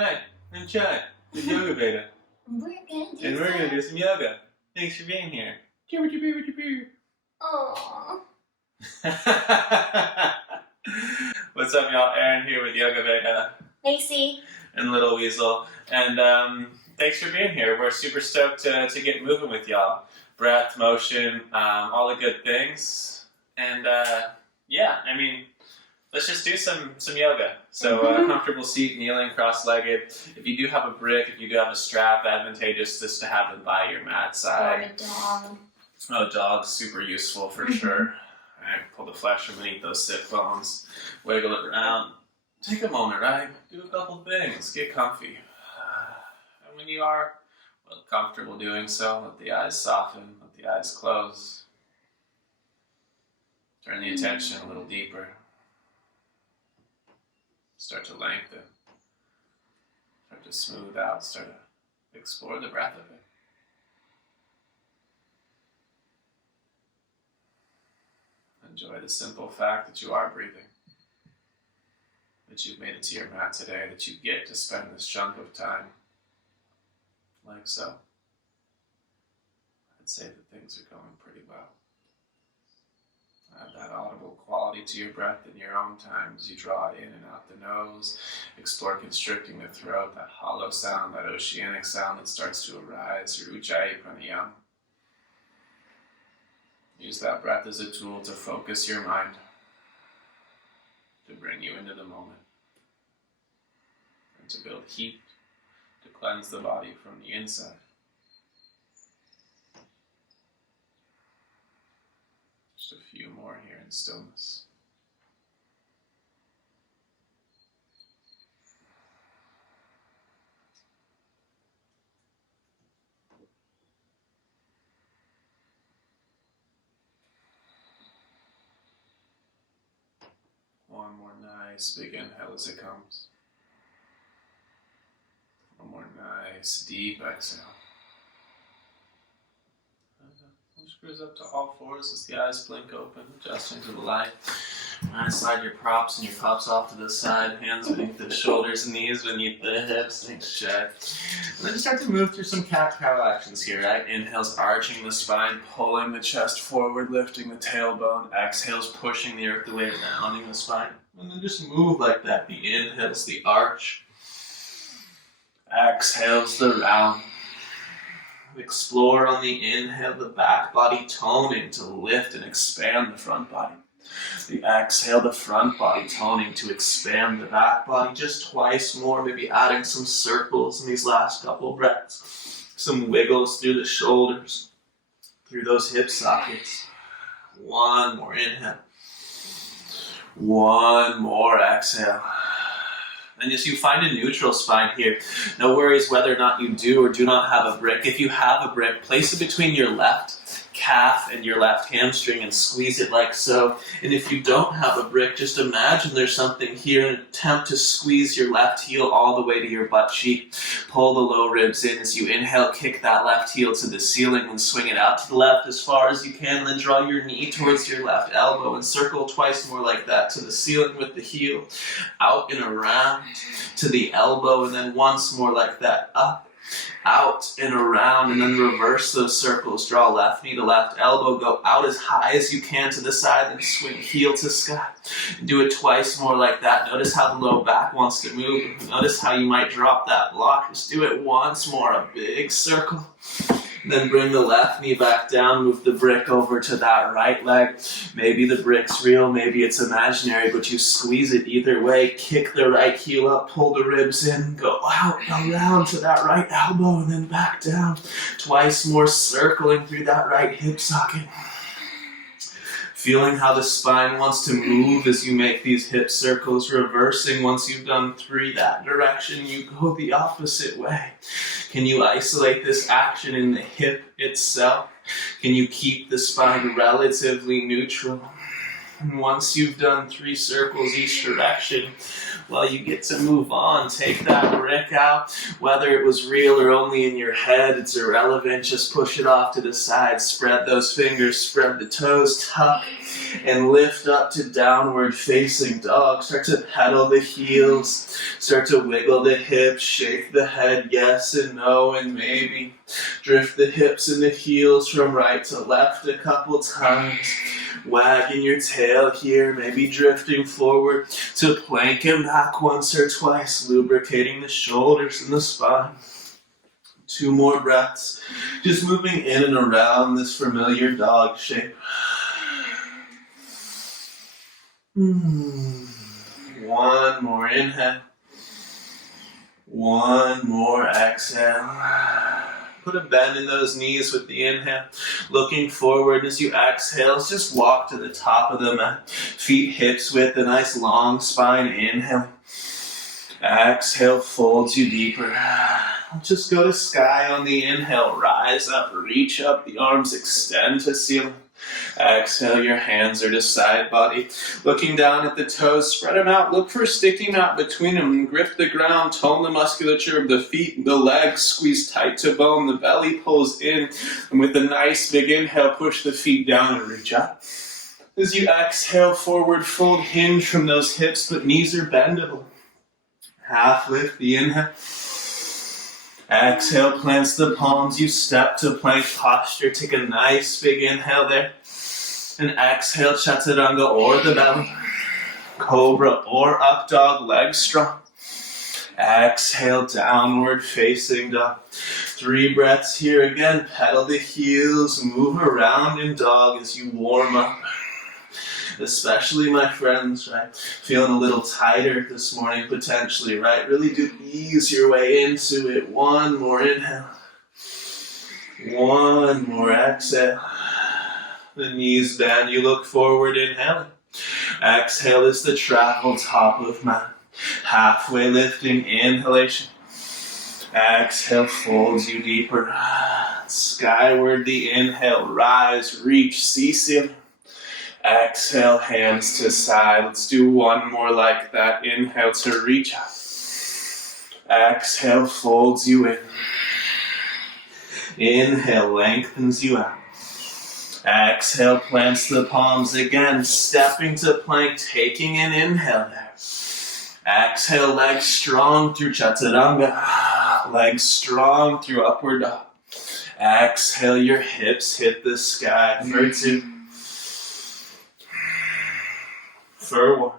Hi, I'm Chad with Yoga Beta, and we're gonna do some yoga. Thanks for being here. Aww. What's up, y'all? Aaron here with Yoga Beta. Macy. And Little Weasel. And thanks for being here. We're super stoked to get moving with y'all. Breath, motion, all the good things. And yeah, I mean, let's just do some yoga. So comfortable seat, kneeling, cross-legged. If you do have a brick, if you do have a strap, advantageous just to have them by your mat side. Or a dog. Oh, dog's super useful for sure. Alright, pull the flesh from beneath those sit bones. Wiggle it around. Take a moment, right? Do a couple things. Get comfy. And when you are comfortable doing so, let the eyes soften, let the eyes close. Turn the attention a little deeper. Start to lengthen. Start to smooth out. Start to explore the breath of it. Enjoy the simple fact that you are breathing. That you've made it to your mat today. That you get to spend this chunk of time like so. I'd say that things are going pretty well. Add that audible quality to your breath in your own time as you draw it in and out the nose. Explore constricting the throat, that hollow sound, that oceanic sound that starts to arise, your Ujjayi Pranayama. Use that breath as a tool to focus your mind, to bring you into the moment, and to build heat, to cleanse the body from the inside. Just a few more here in stillness. One more nice big inhale as it comes. One more nice deep exhale. Screws up to all fours as the eyes blink open, adjusting to the light. Slide your props and your pups off to the side, hands beneath the shoulders, knees beneath the hips. Thanks, Chad. And then just start to move through some cat-cow actions here, right? Inhales, arching the spine, pulling the chest forward, lifting the tailbone. Exhales, pushing the earth away, rounding the spine. And then just move like that. The inhales, the arch. Exhales, the round. Explore on the inhale, the back body toning to lift and expand the front body. The exhale, the front body toning to expand the back body. Just twice more, maybe adding some circles in these last couple breaths. Some wiggles through the shoulders, through those hip sockets. One more inhale. One more exhale. And as you find a neutral spine here, no worries whether or not you do or do not have a brick. If you have a brick, place it between your left calf and your left hamstring and squeeze it like so. And if you don't have a brick, just imagine there's something here and attempt to squeeze your left heel all the way to your butt cheek. Pull the low ribs in as you inhale, kick that left heel to the ceiling and swing it out to the left as far as you can. Then draw your knee towards your left elbow and circle twice more like that to the ceiling with the heel. Out and around to the elbow, and then once more like that. Up, out and around, and then reverse those circles. Draw left knee to left elbow, go out as high as you can to the side, then swing heel to sky. Do it twice more like that. Notice how the low back wants to move. Notice how you might drop that block. Just do it once more, a big circle. Then bring the left knee back down, move the brick over to that right leg. Maybe the brick's real, maybe it's imaginary, but you squeeze it either way. Kick the right heel up, pull the ribs in, go out, around to that right elbow, and then back down. Twice more, circling through that right hip socket. Feeling how the spine wants to move as you make these hip circles, reversing. Once you've done 3 that direction, you go the opposite way. Can you isolate this action in the hip itself? Can you keep the spine relatively neutral? And once you've done 3 circles each direction, well, you get to move on. Take that brick out. Whether it was real or only in your head, it's irrelevant. Just push it off to the side. Spread those fingers, spread the toes, tuck, and lift up to downward facing dog. Start to pedal the heels. Start to wiggle the hips, shake the head, yes and no and maybe. Drift the hips and the heels from right to left a couple times. Wagging your tail here, maybe drifting forward to plank and back once or twice, lubricating the shoulders and the spine. 2 more breaths, just moving in and around this familiar dog shape. 1 more inhale. 1 more exhale. Put a bend in those knees with the inhale. Looking forward as you exhale, just walk to the top of the mat. Feet hips width, a nice long spine. Inhale. Exhale, folds you deeper. Just go to sky on the inhale. Rise up, reach up, the arms extend to ceiling. Exhale, your hands are to side body. Looking down at the toes, spread them out. Look for a sticky mat between them and grip the ground. Tone the musculature of the feet, the legs, squeeze tight to bone. The belly pulls in. And with a nice big inhale, push the feet down and reach up. As you exhale, forward fold, hinge from those hips, but knees are bendable. Half lift the inhale. Exhale, plants the palms. You step to plank posture. Take a nice big inhale there. And exhale, chaturanga or the belly. Cobra or up dog, legs strong. Exhale, downward facing dog. 3 breaths here again. Pedal the heels, move around in dog as you warm up. Especially my friends, right? Feeling a little tighter this morning potentially, right? Really do ease your way into it. 1 more inhale. 1 more exhale. The knees bend, you look forward, inhaling. Exhale is the travel top of mat. Halfway lifting, inhalation. Exhale folds you deeper. Skyward the inhale, rise, reach, see ceiling. Exhale, hands to side. Let's do 1 more like that. Inhale to reach up. Exhale, folds you in. Inhale, lengthens you out. Exhale, plants the palms again. Stepping to plank, taking an inhale there. Exhale, legs strong through chaturanga. Legs strong through upward dog. Exhale, your hips hit the sky. For 2. For 1.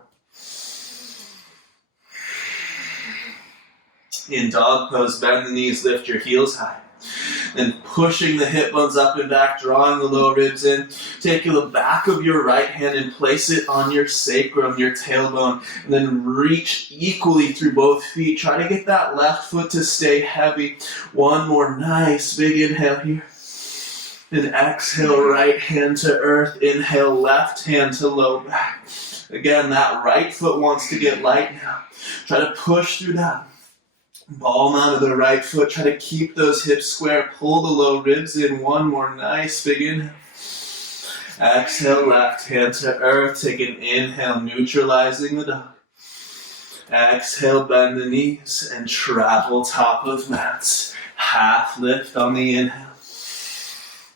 In dog pose, bend the knees, lift your heels high. Then pushing the hip bones up and back, drawing the low ribs in. Take the back of your right hand and place it on your sacrum, your tailbone. And then reach equally through both feet. Try to get that left foot to stay heavy. 1 more nice big inhale here. Then exhale, right hand to earth. Inhale, left hand to low back. Again, that right foot wants to get light now. Try to push through that. Palm out of the right foot. Try to keep those hips square. Pull the low ribs in. 1 more nice big inhale. Exhale, left hand to earth. Take an inhale, neutralizing the dog. Exhale, bend the knees and travel top of mats. Half lift on the inhale.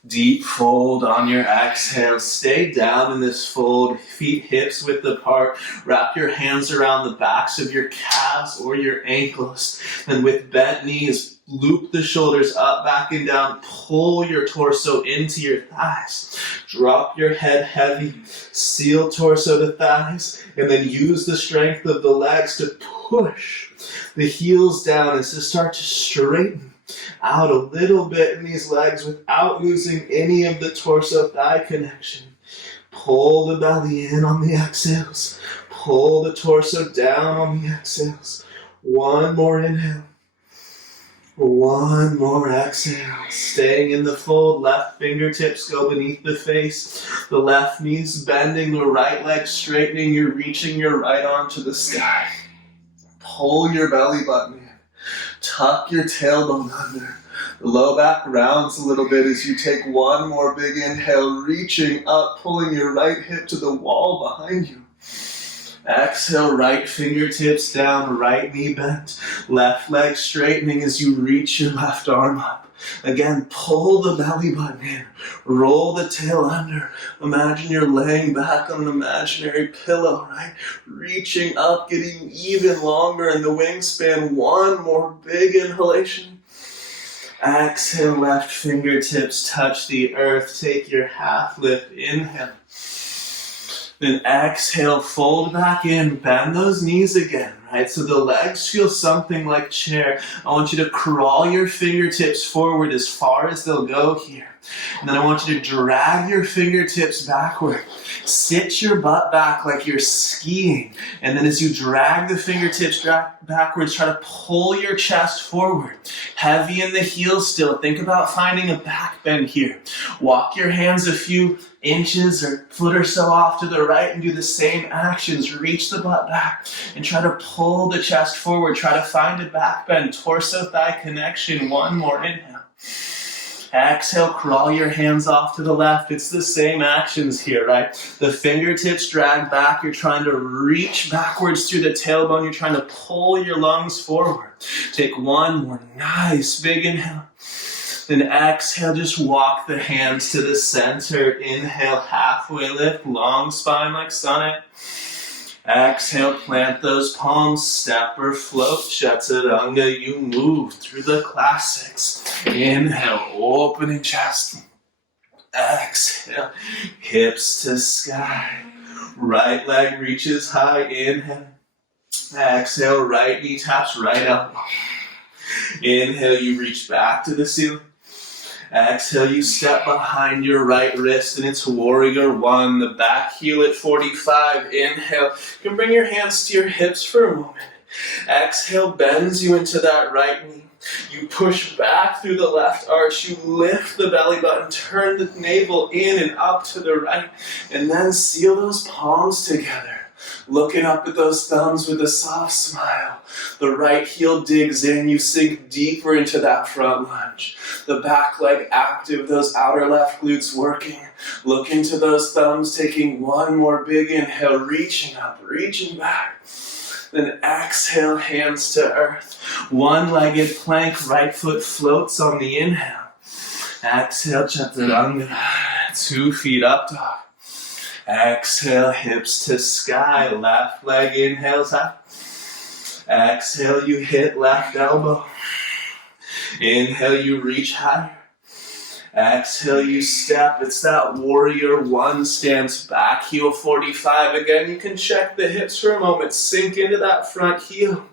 Deep fold on your exhale. Stay down in this fold. Feet hips width apart. Wrap your hands around the backs of your calves or your ankles. And with bent knees, loop the shoulders up, back, and down. Pull your torso into your thighs. Drop your head heavy. Seal torso to thighs. And then use the strength of the legs to push the heels down and to start to straighten out a little bit in these legs without losing any of the torso-thigh connection. Pull the belly in on the exhales. Pull the torso down on the exhales. 1 more inhale. 1 more exhale. Staying in the fold, left fingertips go beneath the face. The left knees bending, the right leg straightening. You're reaching your right arm to the sky. Pull your belly button in. Tuck your tailbone under. The low back rounds a little bit as you take one more big inhale, reaching up, pulling your right hip to the wall behind you. Exhale, right fingertips down, right knee bent, left leg straightening as you reach your left arm up. Again, pull the belly button in, roll the tail under. Imagine you're laying back on an imaginary pillow, right? Reaching up, getting even longer in the wingspan. One more big inhalation. Exhale, left fingertips touch the earth. Take your half lift, inhale. Then exhale, fold back in, bend those knees again, right? So the legs feel something like chair. I want you to crawl your fingertips forward as far as they'll go here. And then I want you to drag your fingertips backward. Sit your butt back like you're skiing. And then as you drag the fingertips backwards, try to pull your chest forward. Heavy in the heels still. Think about finding a back bend here. Walk your hands a few inches or foot or so off to the right and do the same actions. Reach the butt back and try to pull the chest forward. Try to find a back bend, torso thigh connection. One more inhale. Exhale, crawl your hands off to the left. It's the same actions here, right? The fingertips drag back. You're trying to reach backwards through the tailbone. You're trying to pull your lungs forward. Take one more nice big inhale. Then exhale, just walk the hands to the center. Inhale, halfway lift, long spine like sonnet. Exhale, plant those palms, step or float, chaturanga, you move through the classics. Inhale, opening chest. Exhale, hips to sky. Right leg reaches high, inhale. Exhale, right knee taps right elbow. Inhale, you reach back to the ceiling. Exhale, you step behind your right wrist, and it's warrior one. The back heel at 45. Inhale, you can bring your hands to your hips for a moment. Exhale, bends you into that right knee. You push back through the left arch. You lift the belly button, turn the navel in and up to the right, and then seal those palms together. Looking up at those thumbs with a soft smile. The right heel digs in, you sink deeper into that front lunge. The back leg active, those outer left glutes working. Look into those thumbs, taking one more big inhale, reaching up, reaching back. Then exhale, hands to earth. One-legged plank, right foot floats on the inhale. Exhale, chaturanga, 2 feet up dog. Exhale, hips to sky, left leg inhales up. Exhale, you hit left elbow. Inhale, you reach higher. Exhale, you step. It's that warrior one stance, back heel 45. Again, you can check the hips for a moment. Sink into that front heel.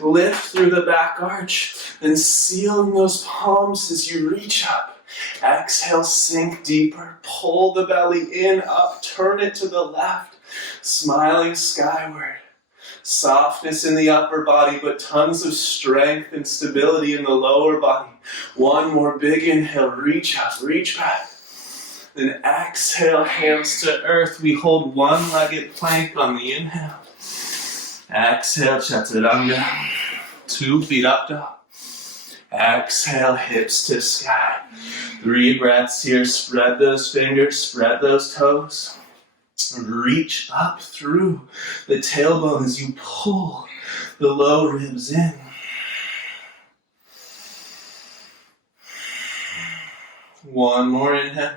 Lift through the back arch. Then sealing those palms as you reach up. Exhale, sink deeper, pull the belly in, up, turn it to the left, smiling skyward. Softness in the upper body, but tons of strength and stability in the lower body. One more big inhale, reach up, reach back. Then exhale, hands to earth. We hold one-legged plank on the inhale. Exhale, chaturanga, 2 feet up dog. Exhale, hips to sky. 3 breaths here. Spread those fingers, spread those toes. Reach up through the tailbone as you pull the low ribs in. One more inhale.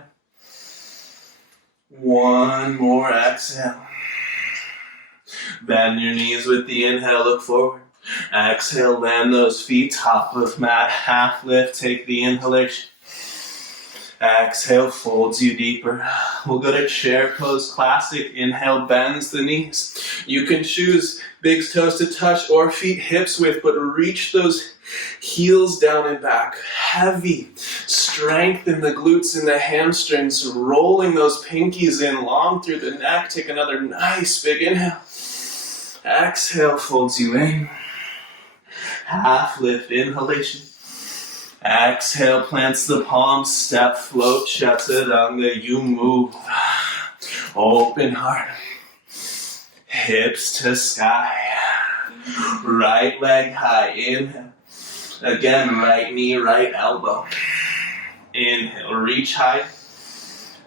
One more exhale. Bend your knees with the inhale, look forward. Exhale, land those feet, top of mat, half lift, take the inhalation. Exhale, folds you deeper. We'll go to chair pose classic. Inhale, bends the knees. You can choose big toes to touch or feet hips width, but reach those heels down and back. Heavy. Strengthen the glutes and the hamstrings, rolling those pinkies in long through the neck. Take another nice big inhale. Exhale, folds you in. Half lift, inhalation. Exhale, plants the palms, step, float, chaturanga, you move. Open heart. Hips to sky. Right leg high, inhale. Again, right knee, right elbow. Inhale, reach high.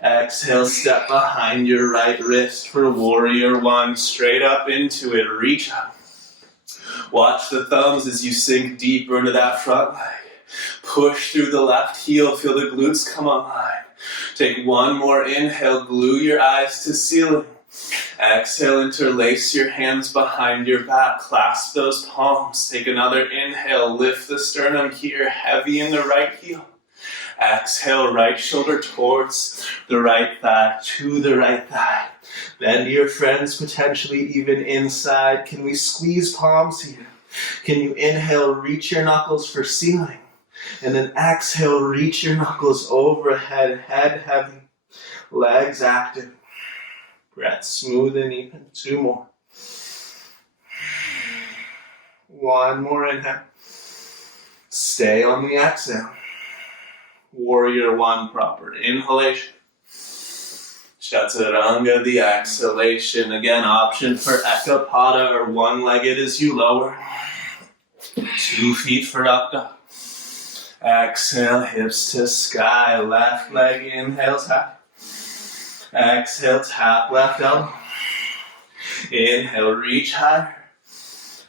Exhale, step behind your right wrist for warrior one. Straight up into it, reach up. Watch the thumbs as you sink deeper into that front leg. Push through the left heel, feel the glutes come online. Take one more inhale, glue your eyes to ceiling. Exhale, interlace your hands behind your back, clasp those palms. Take another inhale, lift the sternum here, heavy in the right heel. Exhale, right shoulder towards the right thigh, to the right thigh. Bend your friends, potentially even inside. Can we squeeze palms here? Can you inhale, reach your knuckles for ceiling? And then exhale, reach your knuckles overhead, head heavy, legs active. Breath smooth and even. Two more. One more inhale. Stay on the exhale. Warrior one proper inhalation. Chaturanga, the exhalation. Again, option for Ekapada or one-legged as you lower. 2 feet for up dog. Exhale, hips to sky. Left leg, inhale, tap. Exhale, tap left elbow. Inhale, reach higher.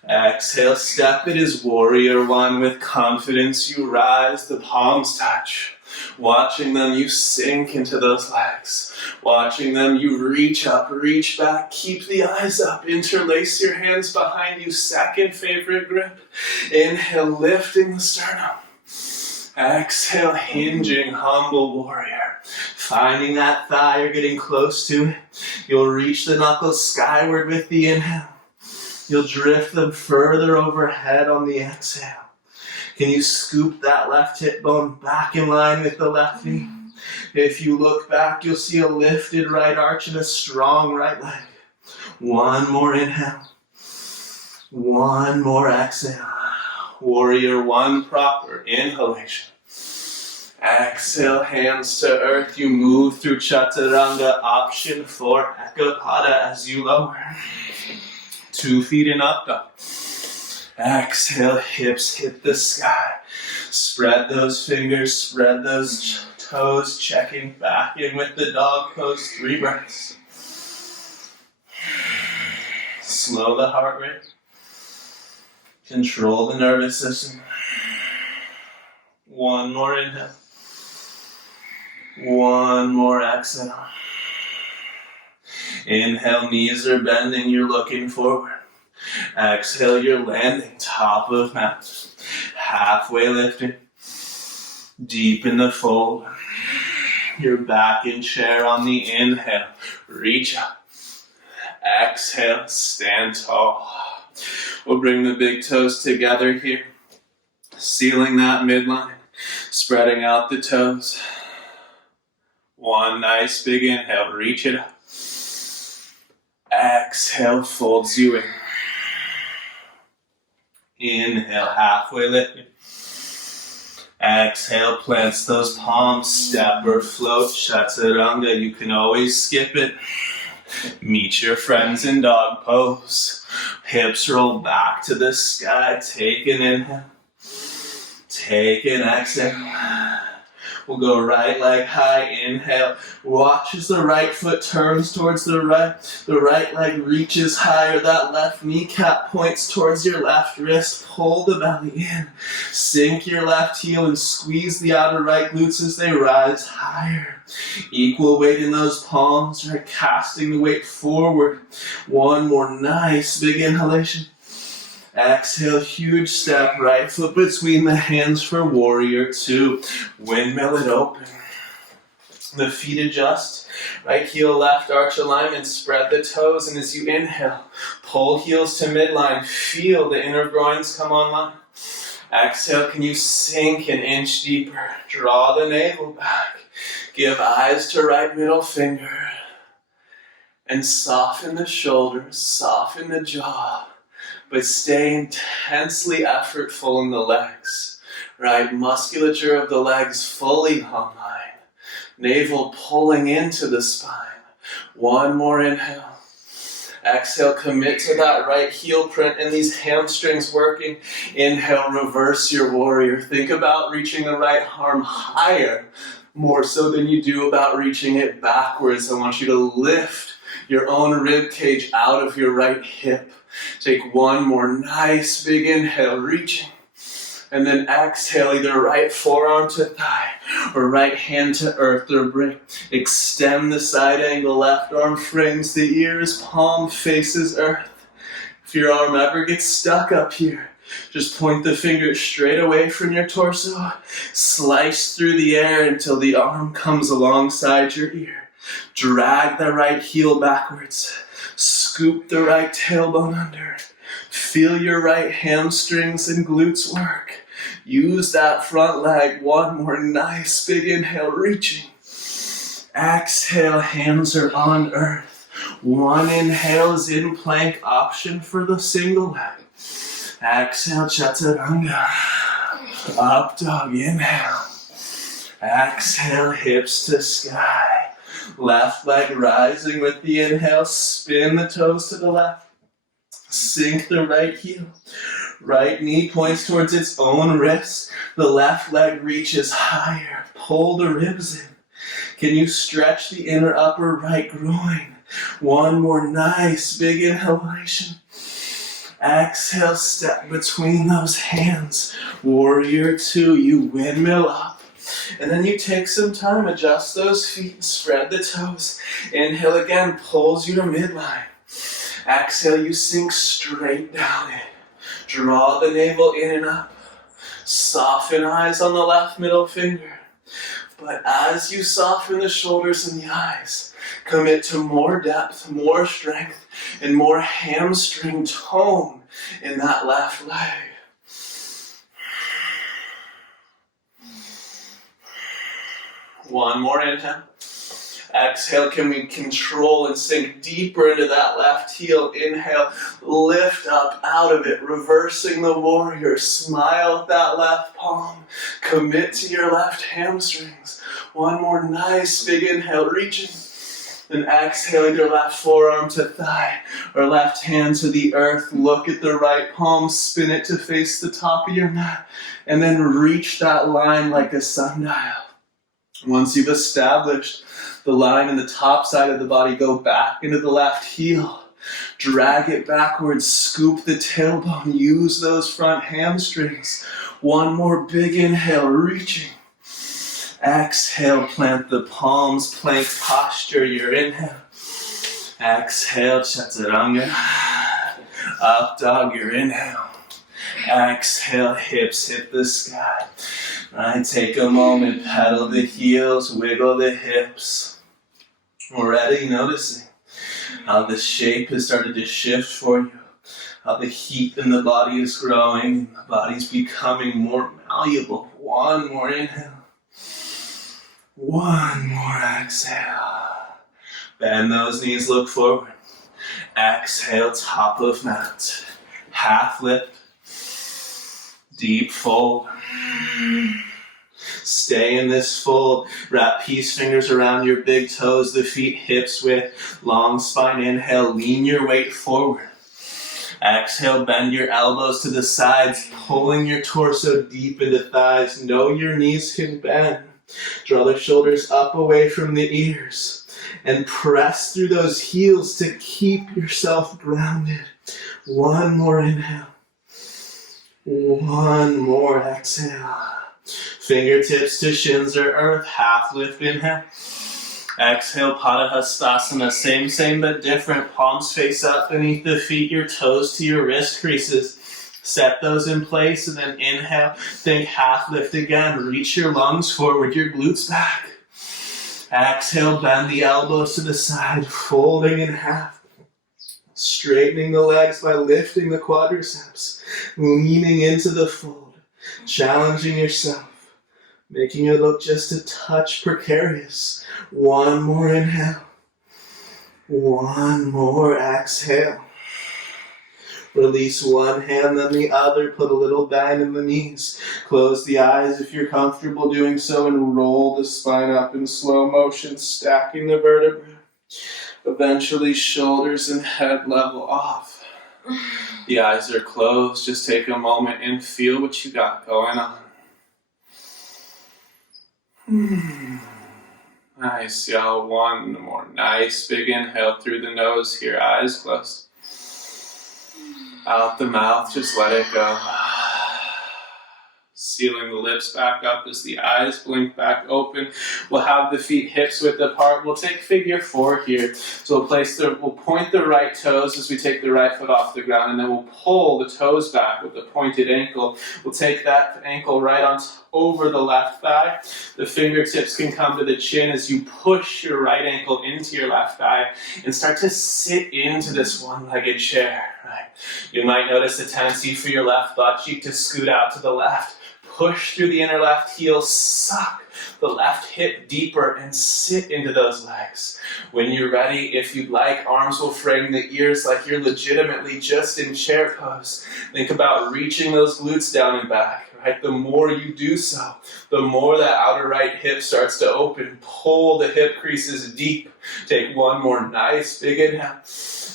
Exhale, step it is warrior one. With confidence you rise, the palms touch. Watching them you sink into those legs. Watching them you reach up, reach back, keep the eyes up, interlace your hands behind you. Second favorite grip. Inhale, lifting the sternum. Exhale, hinging, humble warrior. Finding that thigh, you're getting close to it. You'll reach the knuckles skyward with the inhale. You'll drift them further overhead on the exhale. Can you scoop that left hip bone back in line with the left knee? If you look back, you'll see a lifted right arch and a strong right leg. One more inhale. One more exhale. Warrior one proper inhalation. Exhale, hands to earth. You move through Chaturanga. Option for Ekapada as you lower. 2 feet in up dog. Exhale, hips hit the sky. Spread those fingers, spread those toes, checking back in with the dog pose. 3 breaths. Slow the heart rate. Control the nervous system. One more inhale. One more exhale. Inhale, knees are bending, you're looking forward. Exhale, you're landing, top of mat. Halfway lifting. Deep in the fold. You're back in chair on the inhale. Reach up. Exhale, stand tall. We'll bring the big toes together here. Sealing that midline. Spreading out the toes. One nice big inhale, reach it up. Exhale, folds you in. Inhale, halfway lifting. Exhale, plants those palms, step or float, Chaturanga. You can always skip it. Meet your friends in dog pose. Hips roll back to the sky. Take an inhale. Take an exhale. We'll go right leg high, inhale. Watch as the right foot turns towards the right. The right leg reaches higher. That left kneecap points towards your left wrist. Pull the belly in. Sink your left heel and squeeze the outer right glutes as they rise higher. Equal weight in those palms. Right, casting the weight forward. One more nice big inhalation. Exhale, huge step, right foot between the hands for warrior two. Windmill it open. The feet adjust. Right heel, left arch alignment. Spread the toes, and as you inhale, pull heels to midline. Feel the inner groins come online. Exhale, can you sink an inch deeper? Draw the navel back. Give eyes to right middle finger. And soften the shoulders, soften the jaw. But stay intensely effortful in the legs. Right, musculature of the legs fully online. Navel pulling into the spine. One more inhale. Exhale, commit to that right heel print and these hamstrings working. Inhale, reverse your warrior. Think about reaching the right arm higher, more so than you do about reaching it backwards. I want you to lift your own rib cage out of your right hip. Take one more nice big inhale, reaching. And then exhale, either right forearm to thigh or right hand to earth or brick. Extend the side angle, left arm frames the ears, palm faces earth. If your arm ever gets stuck up here, just point the finger straight away from your torso, slice through the air until the arm comes alongside your ear. Drag the right heel backwards, scoop the right tailbone under. Feel your right hamstrings and glutes work. Use that front leg. One more nice big inhale, reaching. Exhale, hands are on earth. One inhale is in plank option for the single leg. Exhale, chaturanga. Up dog, inhale. Exhale, hips to sky. Left leg rising with the inhale. Spin the toes to the left. Sink the right heel. Right knee points towards its own wrist. The left leg reaches higher. Pull the ribs in. Can you stretch the inner upper right groin? One more nice big inhalation. Exhale, step between those hands. Warrior two, you windmill up. And then you take some time, adjust those feet, spread the toes. Inhale again, pulls you to midline. Exhale, you sink straight down in. Draw the navel in and up. Soften eyes on the left middle finger. But as you soften the shoulders and the eyes, commit to more depth, more strength, and more hamstring tone in that left leg. One more inhale. Exhale, can we control and sink deeper into that left heel? Inhale, lift up out of it, reversing the warrior. Smile at that left palm. Commit to your left hamstrings. One more nice big inhale, reaching. Then exhale, either left forearm to thigh or left hand to the earth. Look at the right palm, spin it to face the top of your mat, and then reach that line like a sundial. Once you've established the line in the top side of the body, go back into the left heel. Drag it backwards, scoop the tailbone, use those front hamstrings. One more big inhale, reaching. Exhale, plant the palms, plank posture, your inhale. Exhale, chaturanga. Up dog, your inhale. Exhale, hips hit the sky. Right, take a moment, pedal the heels, wiggle the hips. Already noticing how the shape has started to shift for you, how the heat in the body is growing, and the body's becoming more malleable. One more inhale. One more exhale. Bend those knees, look forward. Exhale, top of mat. Half lift. Deep fold. Stay in this fold. Wrap peace fingers around your big toes, the feet hips width. Long spine, inhale, lean your weight forward. Exhale, bend your elbows to the sides, pulling your torso deep into thighs. Know your knees can bend. Draw the shoulders up away from the ears. And press through those heels to keep yourself grounded. One more inhale. One more exhale. Fingertips to shins or earth. Half lift, inhale. Exhale, Padahastasana. Same but different. Palms face up beneath the feet, your toes to your wrist creases. Set those in place and then inhale. Think half lift again. Reach your lungs forward, your glutes back. Exhale, bend the elbows to the side, folding in half. Straightening the legs by lifting the quadriceps. Leaning into the fold. Challenging yourself. Making it look just a touch precarious. One more inhale. One more exhale. Release one hand, then the other. Put a little bend in the knees. Close the eyes if you're comfortable doing so and roll the spine up in slow motion, stacking the vertebrae. Eventually, shoulders and head level off. The eyes are closed. Just take a moment and feel what you got going on. Nice, y'all. One more nice big inhale through the nose here, eyes closed. Out the mouth, just let it go. Sealing the lips back up as the eyes blink back open. We'll have the feet hips width apart. We'll take figure 4 here. So we'll point the right toes as we take the right foot off the ground, and then we'll pull the toes back with the pointed ankle. We'll take that ankle right on over the left thigh. The fingertips can come to the chin as you push your right ankle into your left thigh and start to sit into this one-legged chair. Right? You might notice a tendency for your left butt cheek to scoot out to the left. Push through the inner left heel, suck the left hip deeper and sit into those legs. When you're ready, if you'd like, arms will frame the ears like you're legitimately just in chair pose. Think about reaching those glutes down and back. Right? The more you do so, the more that outer right hip starts to open. Pull the hip creases deep. Take one more nice big inhale.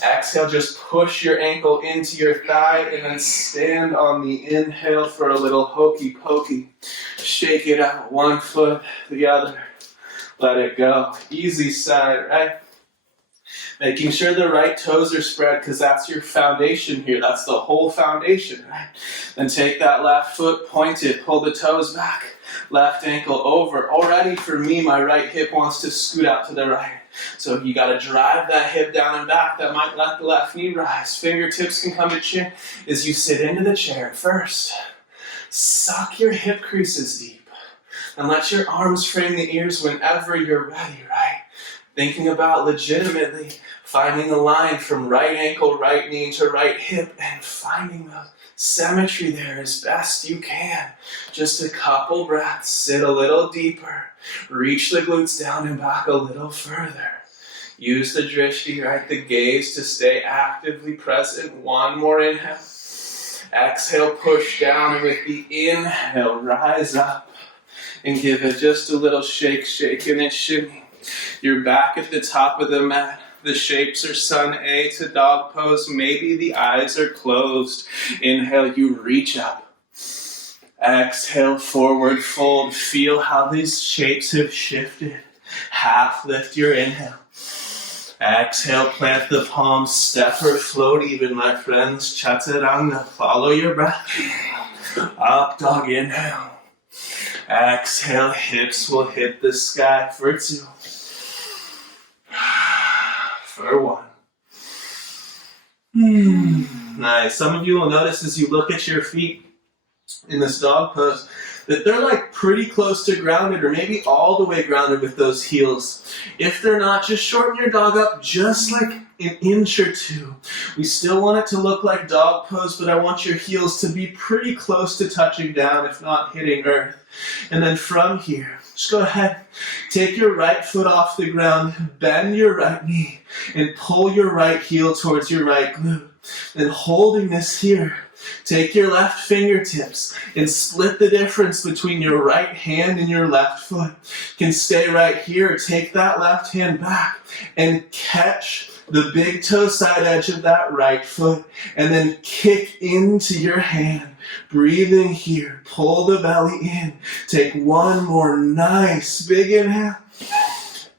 Exhale, just push your ankle into your thigh and then stand on the inhale for a little hokey pokey. Shake it out, one foot, the other. Let it go. Easy side, right? Making sure the right toes are spread because that's your foundation here. That's the whole foundation, right? Then take that left foot, point it, pull the toes back. Left ankle over. Already for me, my right hip wants to scoot out to the right. So you got to drive that hip down and back. That might let the left knee rise. Fingertips can come to chin as you sit into the chair first. Suck your hip creases deep. And let your arms frame the ears whenever you're ready, right? Thinking about legitimately finding a line from right ankle, right knee to right hip and finding the symmetry there as best you can. Just a couple breaths. Sit a little deeper. Reach the glutes down and back a little further. Use the drishti, right, the gaze to stay actively present. One more inhale. Exhale, push down, and with the inhale, rise up. And give it just a little shake, and it shimmy. You're back at the top of the mat. The shapes are sun A to dog pose. Maybe the eyes are closed. Inhale, you reach up. Exhale, forward fold. Feel how these shapes have shifted. Half lift your inhale. Exhale, plant the palms, step or float even, my friends. Chaturanga, follow your breath. Up dog, inhale. Exhale, hips will hit the sky for 2. For 1. Nice. Some of you will notice as you look at your feet in this dog pose that they're like pretty close to grounded or maybe all the way grounded with those heels. If they're not, just shorten your dog up just like an inch or 2. We still want it to look like dog pose, but I want your heels to be pretty close to touching down, if not hitting earth. And then from here, just go ahead, take your right foot off the ground, bend your right knee, and pull your right heel towards your right glute. Then holding this here, take your left fingertips and split the difference between your right hand and your left foot. You can stay right here, take that left hand back and catch the big toe side edge of that right foot and then kick into your hand. Breathing here, pull the belly in. Take one more nice big inhale.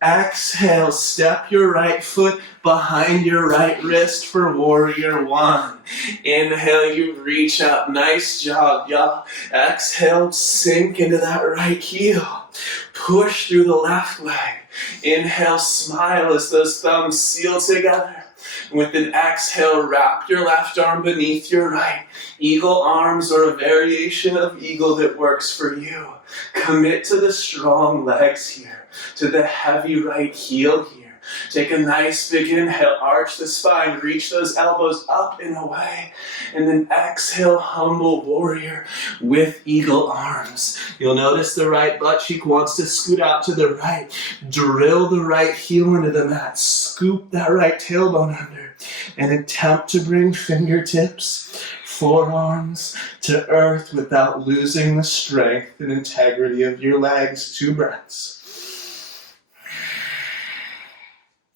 Exhale, step your right foot behind your right wrist for warrior 1. Inhale, you reach up. Nice job, y'all. Exhale, sink into that right heel. Push through the left leg. Inhale, smile as those thumbs seal together. With an exhale, wrap your left arm beneath your right. Eagle arms or a variation of eagle that works for you. Commit to the strong legs here, to the heavy right heel here. Take a nice big inhale, arch the spine, reach those elbows up and away. And then exhale, humble warrior with eagle arms. You'll notice the right butt cheek wants to scoot out to the right. Drill the right heel into the mat. Scoop that right tailbone under. And attempt to bring fingertips, forearms to earth without losing the strength and integrity of your legs. 2 breaths.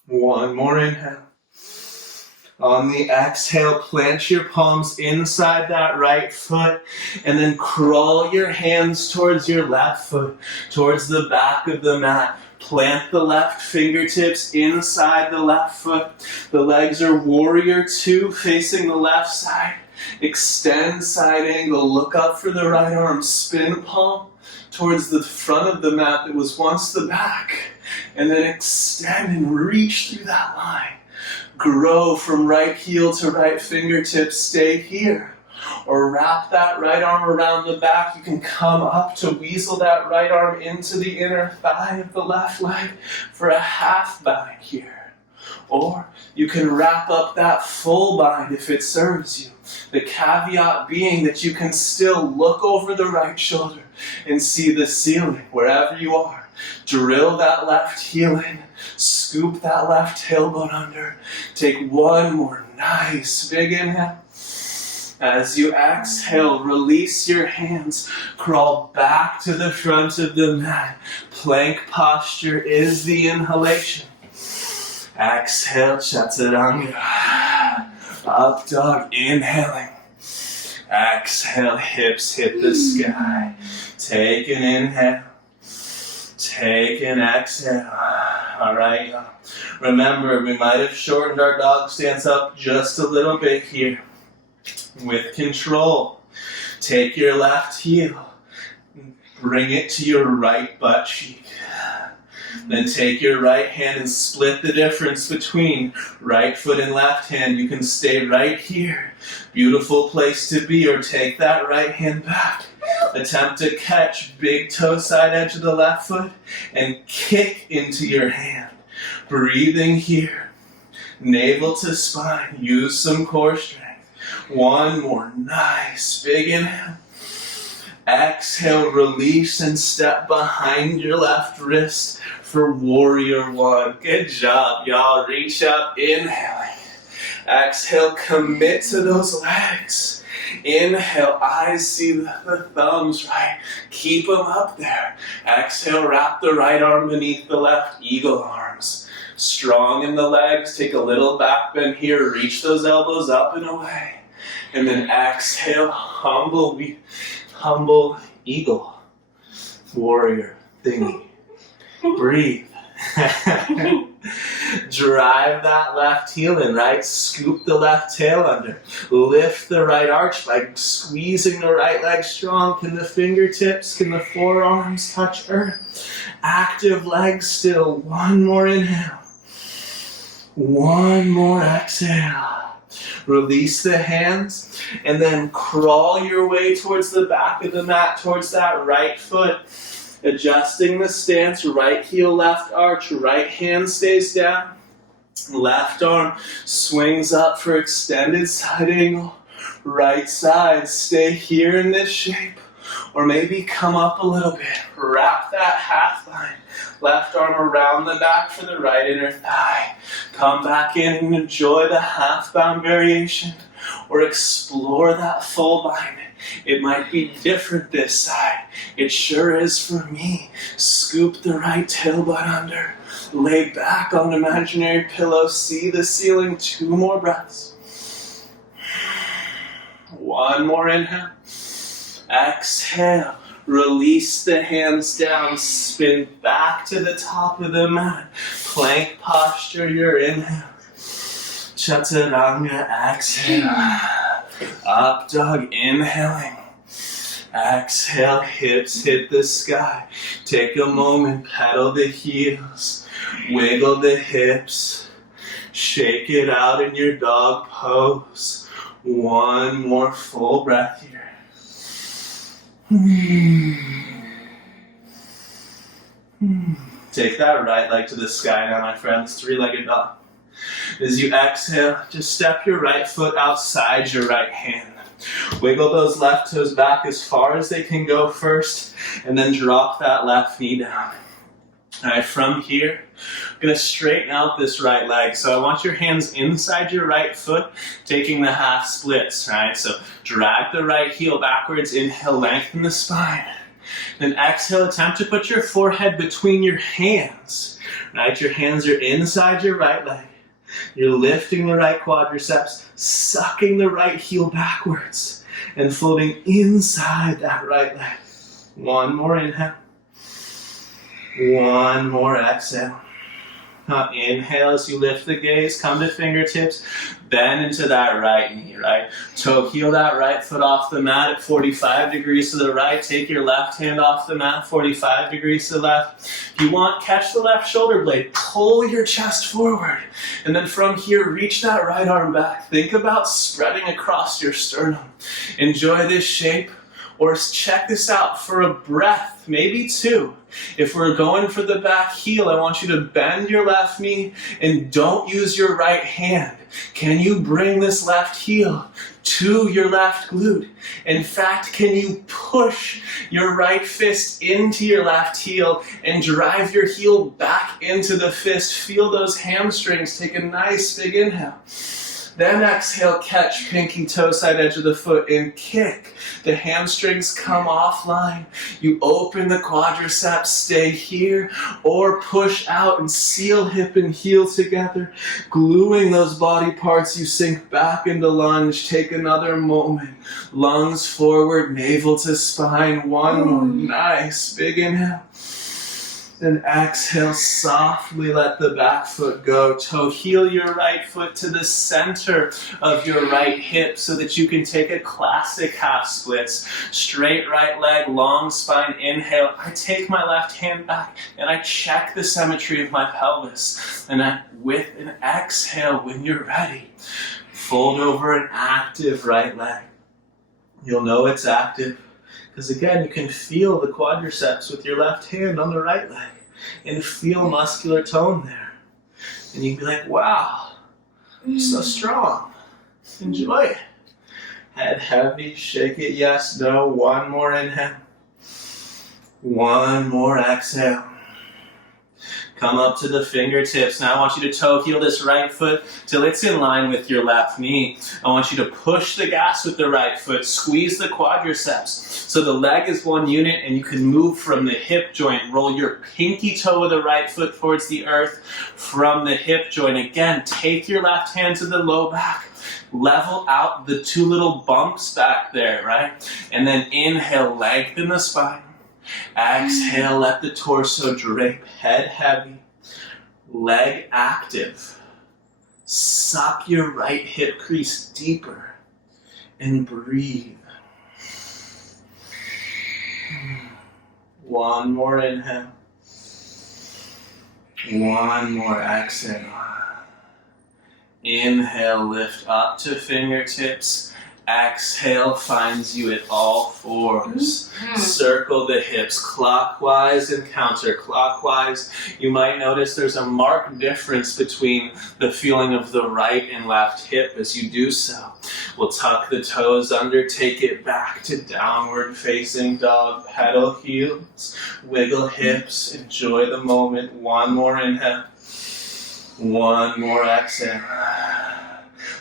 One more inhale. On the exhale, plant your palms inside that right foot and then crawl your hands towards your left foot, towards the back of the mat. Plant the left fingertips inside the left foot. The legs are warrior two facing the left side. Extend side angle, look up for the right arm, spin palm towards the front of the mat that was once the back, and then extend and reach through that line. Grow from right heel to right fingertip, stay here. Or wrap that right arm around the back. You can come up to weasel that right arm into the inner thigh of the left leg for a half bind here. Or you can wrap up that full bind if it serves you. The caveat being that you can still look over the right shoulder and see the ceiling wherever you are. Drill that left heel in, scoop that left tailbone under. Take one more nice big inhale. As you exhale, release your hands, crawl back to the front of the mat. Plank posture is the inhalation. Exhale, chaturanga. Up dog, inhaling. Exhale, hips hit the sky. Take an inhale. Take an exhale. All right. Remember, we might have shortened our dog stance up just a little bit here. With control, take your left heel, bring it to your right butt cheek. Then take your right hand and split the difference between right foot and left hand. You can stay right here. Beautiful place to be, or take that right hand back. Attempt to catch big toe side edge of the left foot and kick into your hand. Breathing here. Navel to spine. Use some core strength. One more nice big inhale. Exhale, release and step behind your left wrist for warrior one. Good job, y'all. Reach up, inhaling. Exhale, commit to those legs. Inhale, eyes see the thumbs, right? Keep them up there. Exhale, wrap the right arm beneath the left, eagle arms. Strong in the legs, take a little back bend here. Reach those elbows up and away. And then exhale, humble eagle, warrior thingy. Breathe. Drive that left heel in, right? Scoop the left tail under. Lift the right arch by squeezing the right leg strong. Can the fingertips, can the forearms touch earth? Active legs still. One more inhale. One more exhale. Release the hands and then crawl your way towards the back of the mat, towards that right foot. Adjusting the stance, right heel, left arch, right hand stays down. Left arm swings up for extended side angle. Right side, stay here in this shape. Or maybe come up a little bit. Wrap that half line. Left arm around the back for the right inner thigh. Come back in and enjoy the half bound variation. Or explore that full bind. It might be different this side. It sure is for me. Scoop the right tailbone under. Lay back on an imaginary pillow. See the ceiling. 2 more breaths. One more inhale. Exhale. Release the hands down. Spin back to the top of the mat. Plank posture, your inhale. Chaturanga, exhale. Up dog, inhaling. Exhale, hips hit the sky. Take a moment, pedal the heels. Wiggle the hips. Shake it out in your dog pose. One more full breath here. Take that right leg to the sky now, my friends. 3-legged dog. As you exhale, just step your right foot outside your right hand. Wiggle those left toes back as far as they can go first, and then drop that left knee down. All right, from here, I'm going to straighten out this right leg. So I want your hands inside your right foot, taking the half splits, right? So drag the right heel backwards, inhale, lengthen the spine. Then exhale, attempt to put your forehead between your hands Right? Your hands are inside your right leg. You're lifting the right quadriceps, sucking the right heel backwards, and floating inside that right leg. One more inhale. One more exhale. Now inhale as you lift the gaze, come to fingertips, bend into that right knee, right? Toe heel that right foot off the mat at 45 degrees to the right. Take your left hand off the mat, 45 degrees to the left. If you want, catch the left shoulder blade, pull your chest forward. And then from here, reach that right arm back. Think about spreading across your sternum. Enjoy this shape. Or check this out for a breath, maybe two. If we're going for the back heel, I want you to bend your left knee and don't use your right hand. Can you bring this left heel to your left glute? In fact, can you push your right fist into your left heel and drive your heel back into the fist? Feel those hamstrings. Take a nice big inhale. Then exhale, catch pinky toe side edge of the foot and kick. The hamstrings come offline. You open the quadriceps, stay here, or push out and seal hip and heel together. Gluing those body parts, you sink back into lunge. Take another moment. Lungs forward, navel to spine. One more nice big inhale. Then exhale, softly let the back foot go. Toe heel your right foot to the center of your right hip so that you can take a classic half splits. Straight right leg, long spine, inhale. I take my left hand back and I check the symmetry of my pelvis. And with an exhale, when you're ready, fold over an active right leg. You'll know it's active. Because again, you can feel the quadriceps with your left hand on the right leg and feel muscular tone there. And you can be like, wow, so strong. Enjoy it. Head heavy, shake it, yes, no. One more inhale. One more exhale. Come up to the fingertips. Now I want you to toe heel this right foot till it's in line with your left knee. I want you to push the gas with the right foot. Squeeze the quadriceps. So the leg is one unit and you can move from the hip joint. Roll your pinky toe of the right foot towards the earth from the hip joint. Again, take your left hand to the low back. Level out the two little bumps back there, right? And then inhale, lengthen the spine. Exhale, let the torso drape, head heavy, leg active. Suck your right hip crease deeper and breathe. One more inhale. One more exhale. Inhale, lift up to fingertips. Exhale finds you at all fours. Circle the hips clockwise and counterclockwise. You might notice there's a marked difference between the feeling of the right and left hip as you do so. We'll tuck the toes under, take it back to downward facing dog. Pedal heels, wiggle hips, enjoy the moment. One more inhale. One more exhale.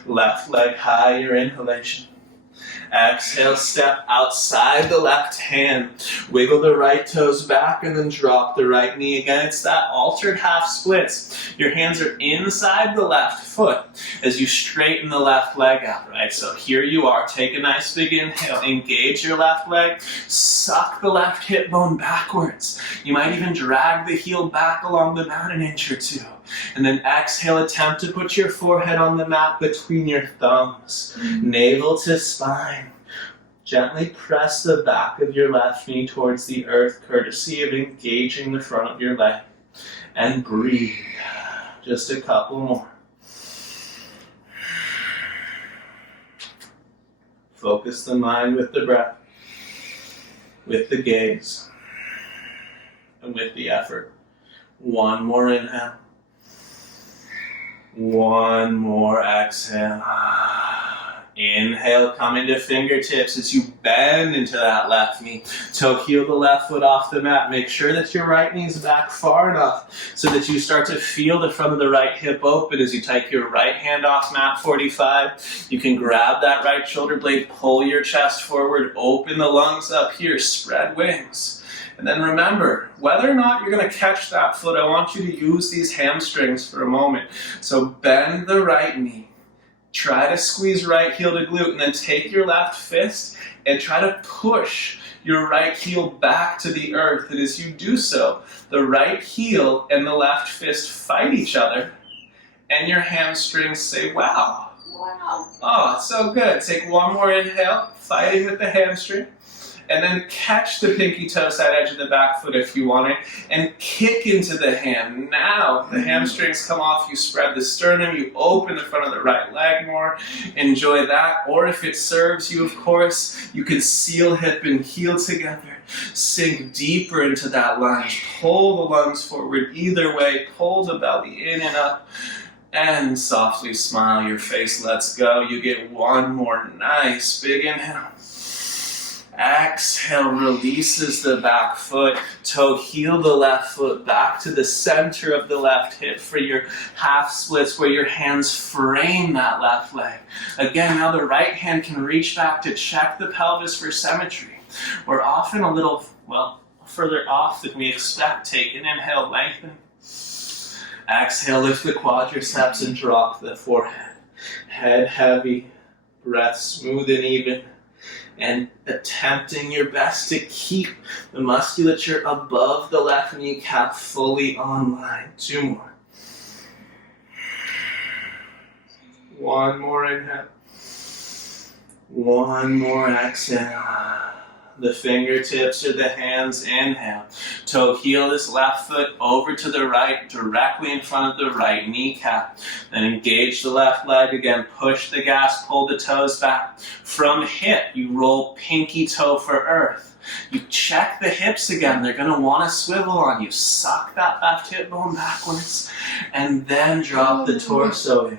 Left leg high, your inhalation. Exhale, step outside the left hand. Wiggle the right toes back and then drop the right knee. Again, it's that altered half splits. Your hands are inside the left foot as you straighten the left leg out, right? So here you are. Take a nice big inhale. Engage your left leg. Suck the left hip bone backwards. You might even drag the heel back along the mat an inch or two. And then exhale, attempt to put your forehead on the mat between your thumbs. Navel to spine. Gently press the back of your left knee towards the earth, courtesy of engaging the front of your leg. And breathe. Just a couple more. Focus the mind with the breath, with the gaze, and with the effort. One more inhale. One more exhale. Inhale, come into fingertips as you bend into that left knee. Toe heel the left foot off the mat. Make sure that your right knee is back far enough so that you start to feel the front of the right hip open as you take your right hand off mat 45. You can grab that right shoulder blade, pull your chest forward, open the lungs up here, spread wings. And then remember, whether or not you're going to catch that foot, I want you to use these hamstrings for a moment. So bend the right knee. Try to squeeze right heel to glute, and then take your left fist and try to push your right heel back to the earth. And as you do so, the right heel and the left fist fight each other, and your hamstrings say, wow. Wow. Oh, it's so good. Take one more inhale, fighting with the hamstring. And then catch the pinky toe side edge of the back foot if you want it, and kick into the ham. Now the hamstrings come off, you spread the sternum, you open the front of the right leg more. Enjoy that. Or if it serves you, of course, you can seal hip and heel together. Sink deeper into that lunge. Pull the lungs forward either way. Pull the belly in and up. And softly smile, your face lets go. You get one more nice big inhale. Exhale, releases the back foot. Toe heel the left foot back to the center of the left hip for your half splits where your hands frame that left leg. Again, now the right hand can reach back to check the pelvis for symmetry. We're often a little, further off than we expect. Take an inhale, lengthen. Exhale, lift the quadriceps and drop the forehead. Head heavy, breath smooth and even. And attempting your best to keep the musculature above the left kneecap fully online. 2 more. One more inhale. One more exhale. The fingertips or the hands, inhale. Toe heel this left foot over to the right, directly in front of the right kneecap. Then engage the left leg again, push the gas, pull the toes back. From hip, you roll pinky toe for earth. You check the hips again, they're gonna wanna swivel on you. Suck that left hip bone backwards, and then drop the torso in.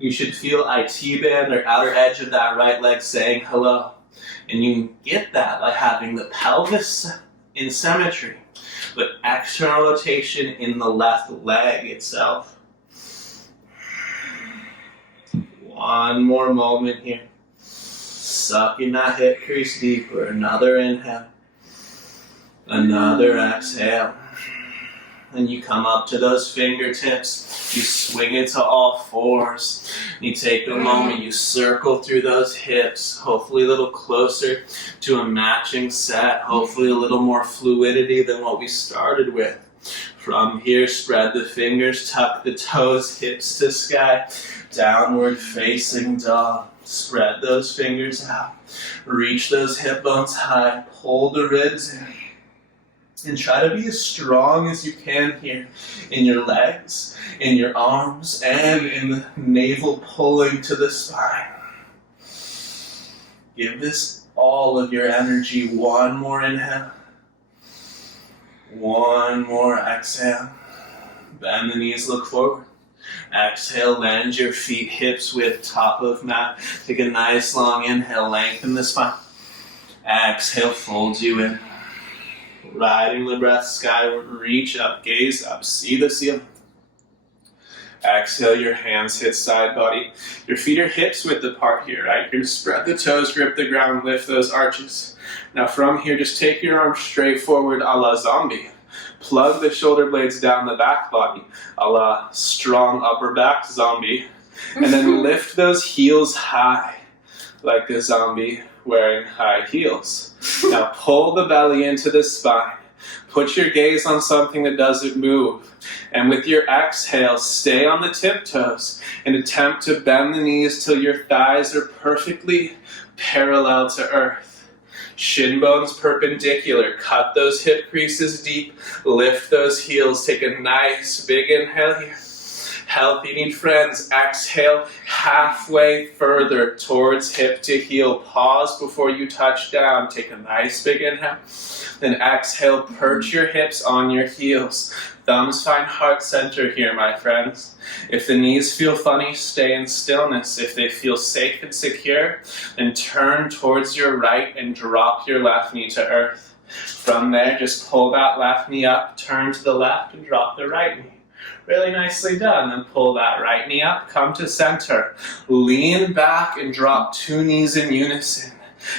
You should feel IT band or outer edge of that right leg saying hello. And you can get that by having the pelvis in symmetry, but external rotation in the left leg itself. One more moment here. Sucking that hip crease deeper. Another inhale. Another exhale. And you come up to those fingertips, you swing it to all fours, you take a moment, you circle through those hips, hopefully a little closer to a matching set, hopefully a little more fluidity than what we started with. From here, spread the fingers, tuck the toes, hips to sky, downward facing dog. Spread those fingers out, reach those hip bones high, pull the ribs in. And try to be as strong as you can here in your legs, in your arms, and in the navel pulling to the spine. Give this all of your energy. One more inhale. One more exhale. Bend the knees, look forward. Exhale, land your feet hips width, top of mat. Take a nice long inhale, lengthen the spine. Exhale, fold you in. Riding the breath skyward, reach up, gaze up, see the ceiling. Exhale, your hands hit side body. Your feet are hips width apart here, right? You're going to spread the toes, grip the ground, lift those arches. Now from here, just take your arms straight forward a la zombie. Plug the shoulder blades down the back body, a la strong upper back zombie. And then lift those heels high, like a zombie wearing high heels. Now pull the belly into the spine. Put your gaze on something that doesn't move. And with your exhale, stay on the tiptoes and attempt to bend the knees till your thighs are perfectly parallel to earth. Shin bones perpendicular. Cut those hip creases deep. Lift those heels. Take a nice big inhale here. Healthy need friends. Exhale halfway further towards hip to heel. Pause before you touch down. Take a nice big inhale. Then exhale, perch your hips on your heels. Thumbs find heart center here, my friends. If the knees feel funny, stay in stillness. If they feel safe and secure, then turn towards your right and drop your left knee to earth. From there, just pull that left knee up, turn to the left, and drop the right knee. Really nicely done. Then pull that right knee up, come to center. Lean back and drop 2 knees in unison.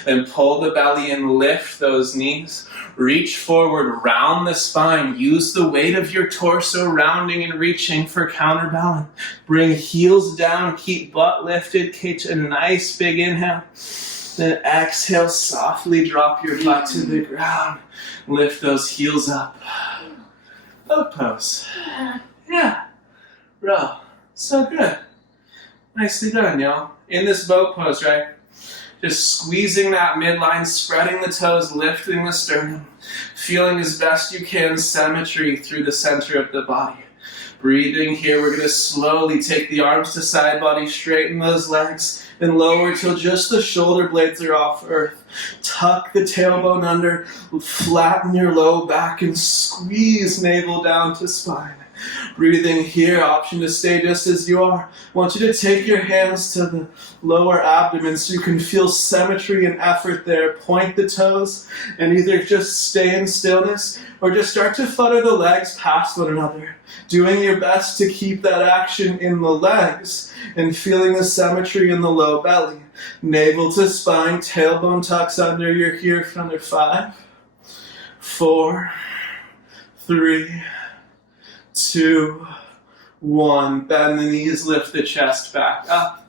Then pull the belly in, lift those knees. Reach forward, round the spine. Use the weight of your torso, rounding and reaching for counterbalance. Bring heels down, keep butt lifted. Catch a nice big inhale. Then exhale, softly drop your butt to the ground. Lift those heels up. Boat pose. Yeah. Bro, so good. Nicely done, y'all. In this boat pose, right? Just squeezing that midline, spreading the toes, lifting the sternum. Feeling as best you can symmetry through the center of the body. Breathing here, we're going to slowly take the arms to side body, straighten those legs, and lower till just the shoulder blades are off earth. Tuck the tailbone under, flatten your low back, and squeeze navel down to spine. Breathing here, option to stay just as you are. I want you to take your hands to the lower abdomen so you can feel symmetry and effort there. Point the toes and either just stay in stillness or just start to flutter the legs past one another. Doing your best to keep that action in the legs and feeling the symmetry in the low belly. Navel to spine, tailbone tucks under. You're here for another 5, 4, 3, 2, 1. Bend the knees, lift the chest back up.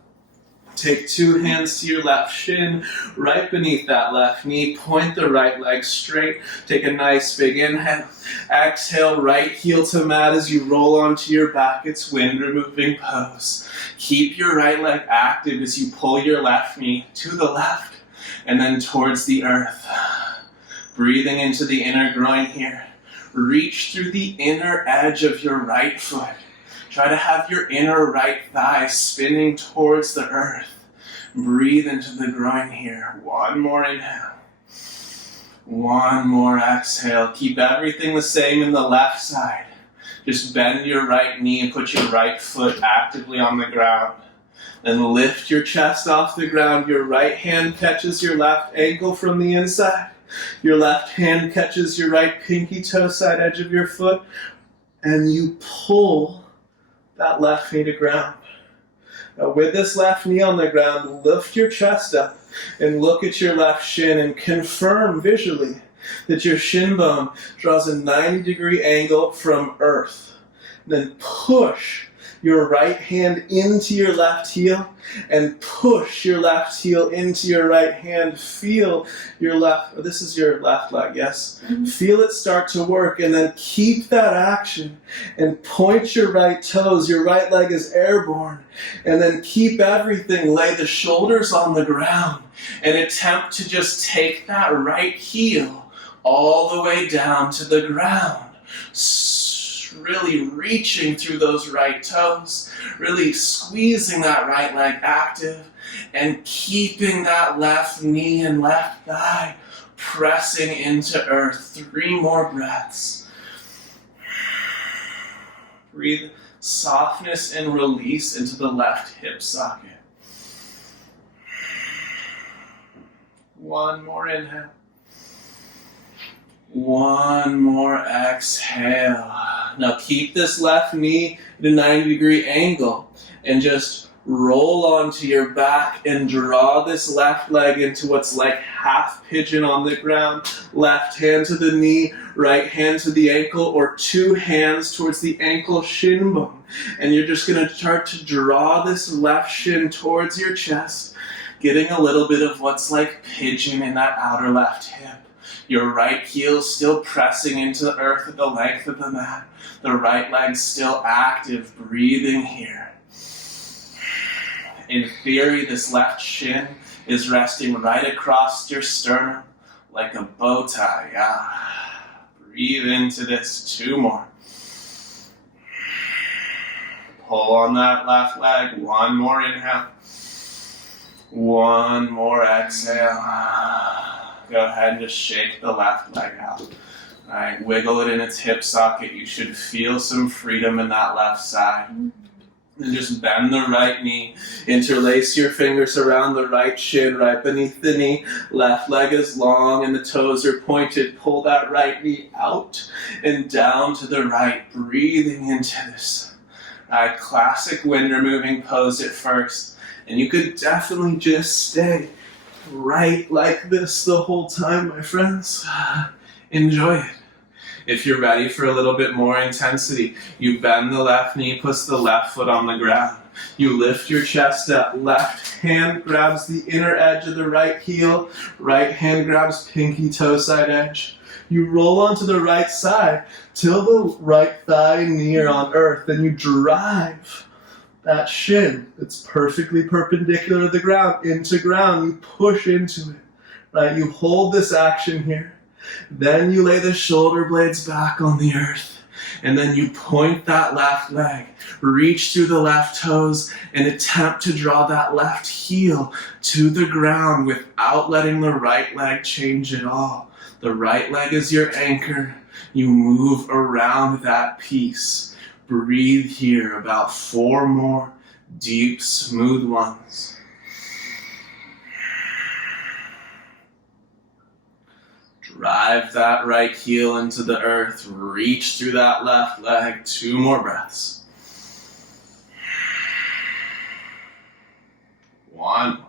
Take 2 hands to your left shin, right beneath that left knee. Point the right leg straight. Take a nice big inhale. Exhale, right heel to mat as you roll onto your back. It's wind removing pose. Keep your right leg active as you pull your left knee to the left and then towards the earth. Breathing into the inner groin here. Reach through the inner edge of your right foot. Try to have your inner right thigh spinning towards the earth. Breathe into the groin here. 1 more inhale. 1 more exhale. Keep everything the same in the left side. Just bend your right knee and put your right foot actively on the ground. Then lift your chest off the ground. Your right hand catches your left ankle from the inside. Your left hand catches your right pinky toe side edge of your foot. And you pull that left knee to ground. Now with this left knee on the ground, lift your chest up and look at your left shin and confirm visually that your shin bone draws a 90-degree angle from earth. Then push your right hand into your left heel and push your left heel into your right hand. Feel your left, this is your left leg, yes? Mm-hmm. Feel it start to work and then keep that action and point your right toes. Your right leg is airborne. And then keep everything, lay the shoulders on the ground and attempt to just take that right heel all the way down to the ground. Really reaching through those right toes, really squeezing that right leg active, and keeping that left knee and left thigh pressing into earth. 3 more breaths. Breathe softness and release into the left hip socket. 1 more inhale. 1 more exhale. Now keep this left knee at a 90-degree angle and just roll onto your back and draw this left leg into what's like half pigeon on the ground. Left hand to the knee, right hand to the ankle, or 2 hands towards the ankle shin bone. And you're just going to start to draw this left shin towards your chest, getting a little bit of what's like pigeon in that outer left hip. Your right heel still pressing into the earth at the length of the mat. The right leg still active, breathing here. In theory, this left shin is resting right across your sternum like a bow tie. Yeah. Breathe into this. 2 more. Pull on that left leg. 1 more inhale. 1 more exhale. Go ahead and just shake the left leg out. All right, wiggle it in its hip socket. You should feel some freedom in that left side. And just bend the right knee. Interlace your fingers around the right shin, right beneath the knee. Left leg is long and the toes are pointed. Pull that right knee out and down to the right. Breathing into this. All right, classic wind removing pose at first. And you could definitely just stay right like this the whole time, my friends. Enjoy it. If you're ready for a little bit more intensity, you bend the left knee, puts the left foot on the ground. You lift your chest up. Left hand grabs the inner edge of the right heel. Right hand grabs pinky toe side edge. You roll onto the right side till the right thigh and knee are on earth. Then you drive that shin that's perfectly perpendicular to the ground into ground. You push into it. Right? You hold this action here. Then you lay the shoulder blades back on the earth. And then you point that left leg, reach through the left toes, and attempt to draw that left heel to the ground without letting the right leg change at all. The right leg is your anchor. You move around that piece. Breathe here, about 4 more deep, smooth ones. Drive that right heel into the earth. Reach through that left leg. 2 more breaths. 1 more.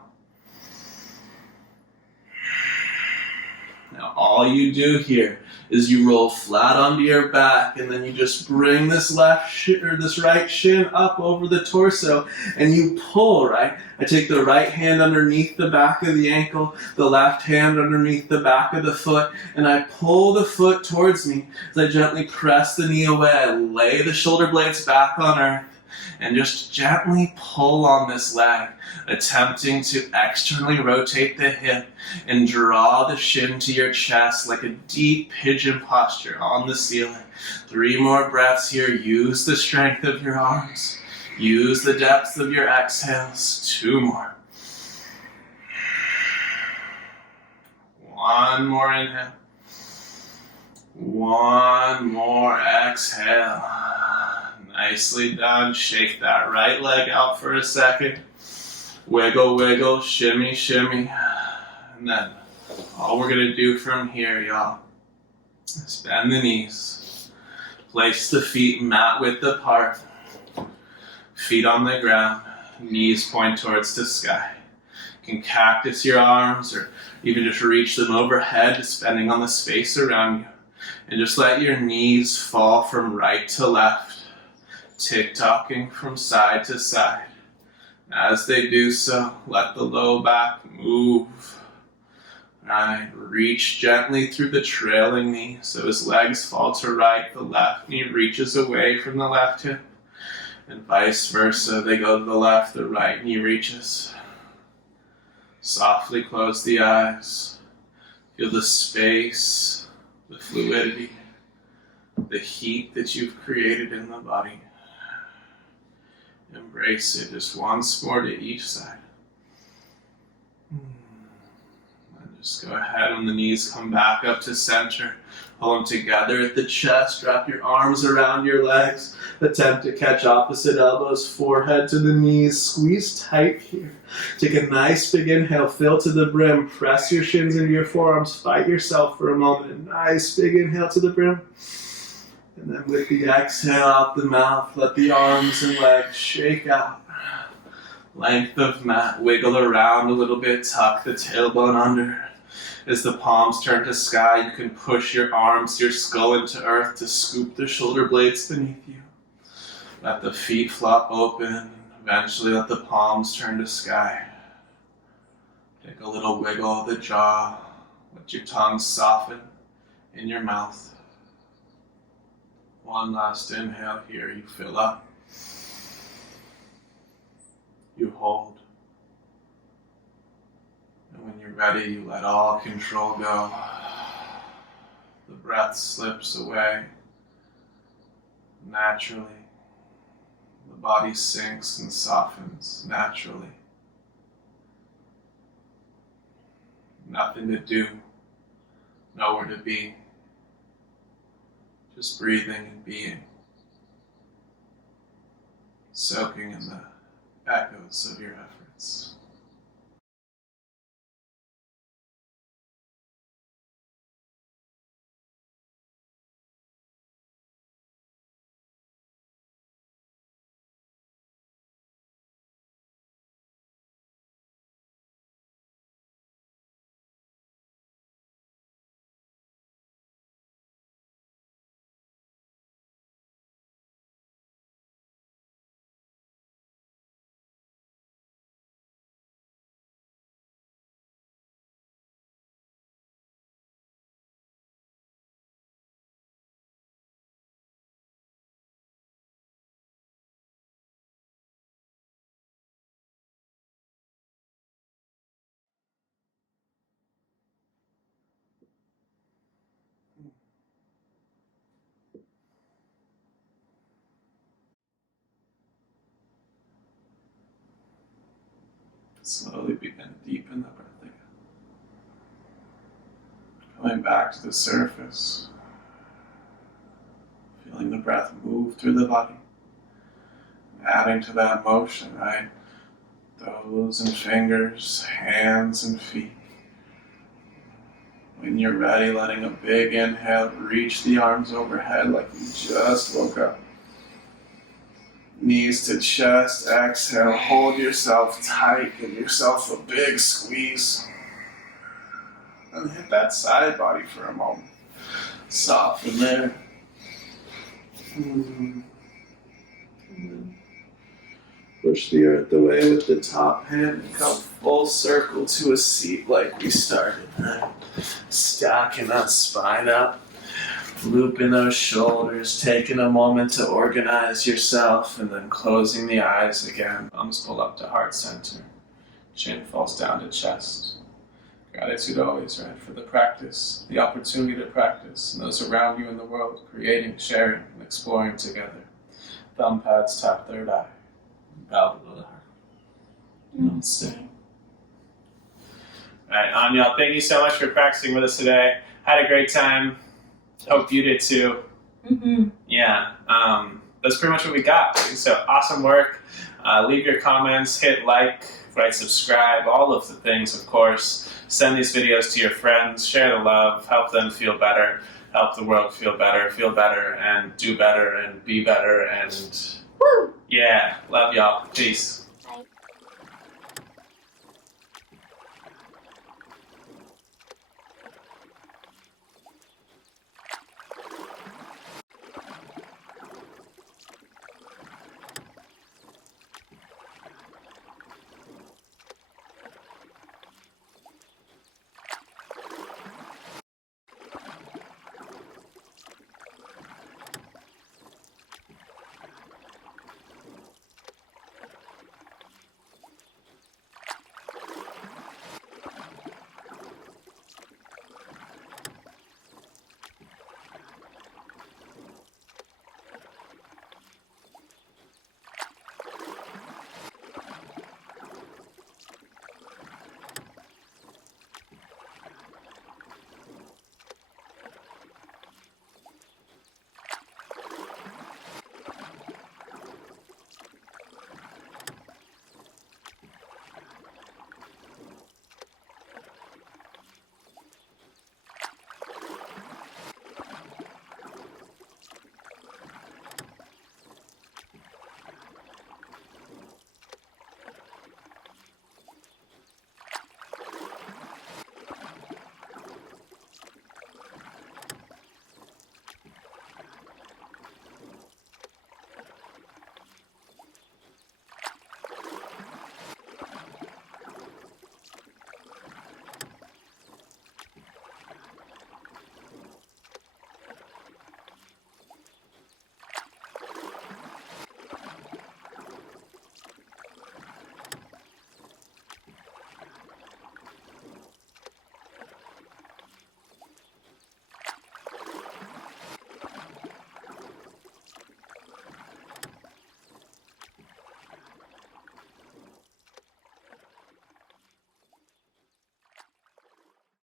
Now all you do here is you roll flat onto your back, and then you just bring this right shin up over the torso, and you pull, right? I take the right hand underneath the back of the ankle, the left hand underneath the back of the foot, and I pull the foot towards me as I gently press the knee away. I lay the shoulder blades back on earth, and just gently pull on this leg, attempting to externally rotate the hip and draw the shin to your chest like a deep pigeon posture on the ceiling. 3 more breaths here. Use the strength of your arms. Use the depth of your exhales. 2 more. 1 more inhale. 1 more exhale. Nicely done. Shake that right leg out for a second. Wiggle, wiggle, shimmy, shimmy. And then all we're going to do from here, y'all, is bend the knees. Place the feet mat width apart. Feet on the ground. Knees point towards the sky. You can cactus your arms or even just reach them overhead, depending on the space around you. And just let your knees fall from right to left. Tick-tocking from side to side. As they do so, let the low back move. Right, reach gently through the trailing knee, so as legs fall to right, the left knee reaches away from the left hip, and vice versa, they go to the left, the right knee reaches. Softly close the eyes. Feel the space, the fluidity, the heat that you've created in the body. Embrace it just once more to each side. And just go ahead when the knees come back up to center. Pull them together at the chest. Wrap your arms around your legs. Attempt to catch opposite elbows, forehead to the knees. Squeeze tight here. Take a nice big inhale. Fill to the brim. Press your shins into your forearms. Fight yourself for a moment. A nice big inhale to the brim. And then with the exhale out the mouth, let the arms and legs shake out. Length of mat, wiggle around a little bit, tuck the tailbone under. As the palms turn to sky, you can push your arms, your skull into earth to scoop the shoulder blades beneath you. Let the feet flop open, eventually let the palms turn to sky. Take a little wiggle of the jaw, let your tongue soften in your mouth. One last inhale here, you fill up. You hold. And when you're ready, you let all control go. The breath slips away naturally. The body sinks and softens naturally. Nothing to do, nowhere to be. Just breathing and being, soaking in the echoes of your efforts. Slowly begin to deepen the breath again. Coming back to the surface. Feeling the breath move through the body. Adding to that motion, right? Toes and fingers, hands and feet. When you're ready, letting a big inhale, reach the arms overhead like you just woke up. Knees to chest, exhale, hold yourself tight, give yourself a big squeeze. And hit that side body for a moment. Soften there. Push the earth away with the top hand and come full circle to a seat like we started. Stacking that spine up, looping those shoulders, taking a moment to organize yourself, and then closing the eyes again. Thumbs pull up to heart center. Chin falls down to chest. Gratitude always, right, for the practice, the opportunity to practice, and those around you in the world, creating, sharing, and exploring together. Thumb pads tap third eye. Bow below the heart. Namaste. Alright, Anya, thank you so much for practicing with us today. Had a great time. Hope you did too. Yeah, that's pretty much what we got. So awesome work. Leave your comments, hit like, right, subscribe, all of the things, of course. Send these videos to your friends, share the love, help them feel better, help the world feel better, and do better, and be better, and yeah, love y'all. Peace.